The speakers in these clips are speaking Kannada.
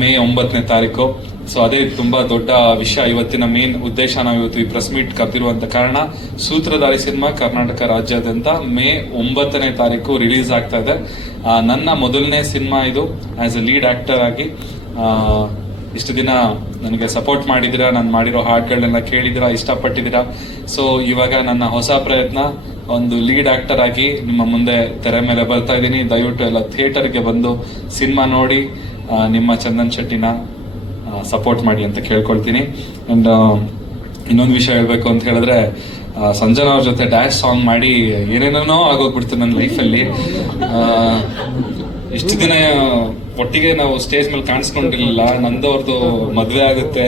ಮೇ ಒಂಬತ್ತನೇ ತಾರೀಕು. ಸೊ ಅದೇ ತುಂಬಾ ದೊಡ್ಡ ವಿಷಯ. ಇವತ್ತಿನ ಮೇನ್ ಉದ್ದೇಶ ನಾವು ಇವತ್ತು ಈ ಪ್ರೆಸ್ ಮೀಟ್ ಕರೆದಿರುವಂತ ಕಾರಣ, ಸೂತ್ರಧಾರಿ ಸಿನಿಮಾ ಕರ್ನಾಟಕ ರಾಜ್ಯಾದ್ಯಂತ ಮೇ ಒಂಬತ್ತನೇ ತಾರೀಕು ರಿಲೀಸ್ ಆಗ್ತಾ ಇದೆ. ನನ್ನ ಮೊದಲನೇ ಸಿನಿಮಾ ಇದು. ಆಸ್ ಎ ಲೀಡ್ ಆಕ್ಟರ್ ಆಗಿ ಇಷ್ಟು ದಿನ ನನಗೆ ಸಪೋರ್ಟ್ ಮಾಡಿದ್ದೀರಾ? ನಾನು ಮಾಡಿರೋ ಹಾಡುಗಳನ್ನೆಲ್ಲ ಕೇಳಿದಿರಾ ಇಷ್ಟಪಟ್ಟಿದ್ದೀರಾ? ಸೊ ಇವಾಗ ನನ್ನ ಹೊಸ ಪ್ರಯತ್ನ ಒಂದು ಲೀಡ್ ಆಕ್ಟರ್ ಆಗಿ ನಿಮ್ಮ ಮುಂದೆ ತೆರೆ ಮೇಲೆ ಬರ್ತಾ ಇದ್ದೀನಿ. ದಯವಿಟ್ಟು ಎಲ್ಲ ಥಿಯೇಟರ್ಗೆ ಬಂದು ಸಿನಿಮಾ ನೋಡಿ ನಿಮ್ಮ ಚಂದನ್ ಶೆಟ್ಟಿನ ಸಪೋರ್ಟ್ ಮಾಡಿ ಅಂತ ಕೇಳ್ಕೊಳ್ತೀನಿ. ಅಂಡ್ ಇನ್ನೊಂದು ವಿಷಯ ಹೇಳಬೇಕು ಅಂತ ಹೇಳಿದ್ರೆ ಸಂಜನಾ ಅವ್ರ ಜೊತೆ ಡ್ಯಾಶ್ ಸಾಂಗ್ ಮಾಡಿ ಏನೇನೋ ಆಗೋಗ್ಬಿಡ್ತು ನನ್ನ ಲೈಫಲ್ಲಿ ಇಷ್ಟು ದಿನ ಒಟ್ಟಿಗೆ ನಾವು ಸ್ಟೇಜ್ ಮೇಲೆ ಕಾಣಿಸ್ಕೊಂಡಿರ್ಲಿಲ್ಲ. ನಂದವ್ರದ್ದು ಮದುವೆ ಆಗುತ್ತೆ.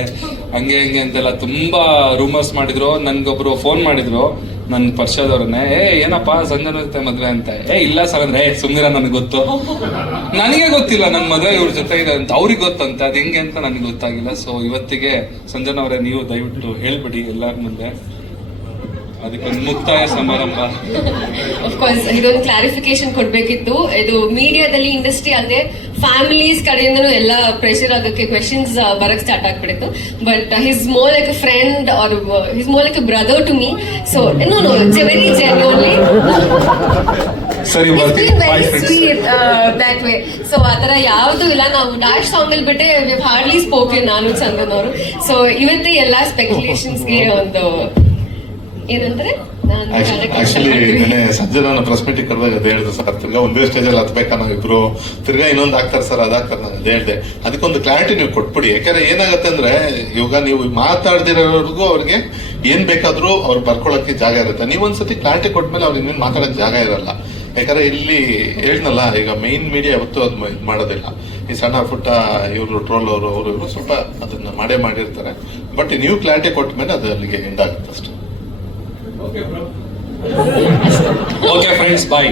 ಹಂಗೆ ಹಂಗೆ ಅಂತೆಲ್ಲ ತುಂಬಾ ರೂಮರ್ಸ್ ಮಾಡಿದ್ರು. ನನ್ಗೊಬ್ರು ಫೋನ್ ಮಾಡಿದ್ರು. ನನ್ನ ಪರಿಚಯದವ್ರನ್ನೇ ಏ, ಏನಪ್ಪ, ಸಂಜನ ಜೊತೆ ಮದ್ವೆ ಅಂತ? ಏ, ಇಲ್ಲ ಸರ್ ಅಂದ್ರೆ, ಏ, ಸುಮ್ನಿರ, ನನಗೆ ಗೊತ್ತು. ನನಗೆ ಗೊತ್ತಿಲ್ಲ ನನ್ನ ಮದುವೆ ಇವ್ರ ಜೊತೆ ಇದೆ ಅಂತ. ಅವ್ರಿಗೆ ಗೊತ್ತಂತೆ, ಅದು ಹೆಂಗೆ ಅಂತ ನನಗೆ ಗೊತ್ತಾಗಿಲ್ಲ. ಸೊ ಇವತ್ತಿಗೆ ಸಂಜನಾ ಅವರೇ, ನೀವು ದಯವಿಟ್ಟು ಹೇಳ್ಬಿಡಿ ಎಲ್ಲರ ಮುಂದೆ. ಅದಕ್ಕೊಂದು ಮುಕ್ತಾಯ ಸಮಾರಂಭ. ಕೋರ್ಸ್ ಇದೊಂದು ಕ್ಲಾರಿಫಿಕೇಶನ್ ಕೊಡ್ಬೇಕಿತ್ತು. ಇದು ಮೀಡಿಯಾದಲ್ಲಿ ಇಂಡಸ್ಟ್ರಿ ಅಲ್ಲದೆ ಫ್ಯಾಮಿಲೀಸ್ ಕಡೆಯಿಂದನೂ ಎಲ್ಲ ಪ್ರೆಷರ್ ಆಗೋಕ್ಕೆ ಕ್ವೆಶನ್ಸ್ ಬರಕ್ ಸ್ಟಾರ್ಟ್ ಆಗ್ಬಿಟ್ಟಿತ್ತು but he's more like a friend or he's more like a brother to me so no no it's very genuinely very sweet that way so ಆತರ ಯಾವ್ದು ಇಲ್ಲ. ನಾವು ಡ್ಯಾಶ್ ಸಾಂಗ್ ಅಲ್ಲಿ ಬಿಟ್ಟರೆ ಹಾರ್ಡ್ಲಿ ಸ್ಪೋಕನ್ ನಾನು ಚಂದನ್ ಅವರು. ಸೊ ಇವತ್ತೇ ಎಲ್ಲಾ ಸ್ಪೆಕ್ಯುಲೇಷನ್ಸ್ಗೆ ಒಂದು ಏನಂದ್ರೆ ಆಕ್ಚುಲಿ. ನೆನೆ ಸಂಜೆ ನಾನು ಪ್ರೆಸ್ ಮೀಟಿಂಗ್ ಕರೆದಾಗ ಅದೇ ಹೇಳ್ದೆ ಸರ್ ತಿರ್ಗಾ ಒಂದೇ ಸ್ಟೇಜಲ್ಲಿ ಹತ್ಬೇಕಾ ನಾವು ಇಬ್ರು? ತಿರ್ಗಾ ಇನ್ನೊಂದು ಆಗ್ತಾರೆ ಸರ್ ಅದಾಗ್ತಾರೆ ನಾನು ಅದೇ ಹೇಳ್ದೆ. ಅದಕ್ಕೊಂದು ಕ್ಲಾರಿಟಿ ನೀವು ಕೊಟ್ಬಿಡಿ. ಯಾಕಂದ್ರೆ ಏನಾಗತ್ತೆ ಅಂದ್ರೆ ಇವಾಗ ನೀವು ಮಾತಾಡ್ದಿರೋರ್ಗೂ ಅವ್ರಿಗೆ ಏನ್ ಬೇಕಾದ್ರೂ ಅವ್ರು ಬರ್ಕೊಳಕ್ಕೆ ಜಾಗ ಇರುತ್ತೆ. ನೀವೊಂದ್ಸತಿ ಕ್ಲಾರಿಟಿ ಕೊಟ್ಮೇಲೆ ಅವ್ರಿಗೆ ಇನ್ನೇನು ಮಾತಾಡಕ್ ಜಾಗ ಇರಲ್ಲ. ಯಾಕಂದ್ರೆ ಇಲ್ಲಿ ಹೇಳ್ನಲ್ಲ ಈಗ ಮೈನ್ ಮೀಡಿಯಾ ಯಾವತ್ತೂ ಅದು ಇದ್ ಮಾಡೋದಿಲ್ಲ. ಈ ಸಣ್ಣ ಪುಟ್ಟ ಇವರು ಟ್ರೋಲ್ ಅವರು ಅವರು ಇವರು ಸ್ವಲ್ಪ ಅದನ್ನ ಮಾಡೇ ಮಾಡಿರ್ತಾರೆ. ಬಟ್ ನೀವು ಕ್ಲಾರಿಟಿ ಕೊಟ್ಟ ಮೇಲೆ ಅದು ಅಲ್ಲಿಗೆ ಎಂಡ್ ಆಗುತ್ತೆ ಅಷ್ಟೇ. Okay friends bye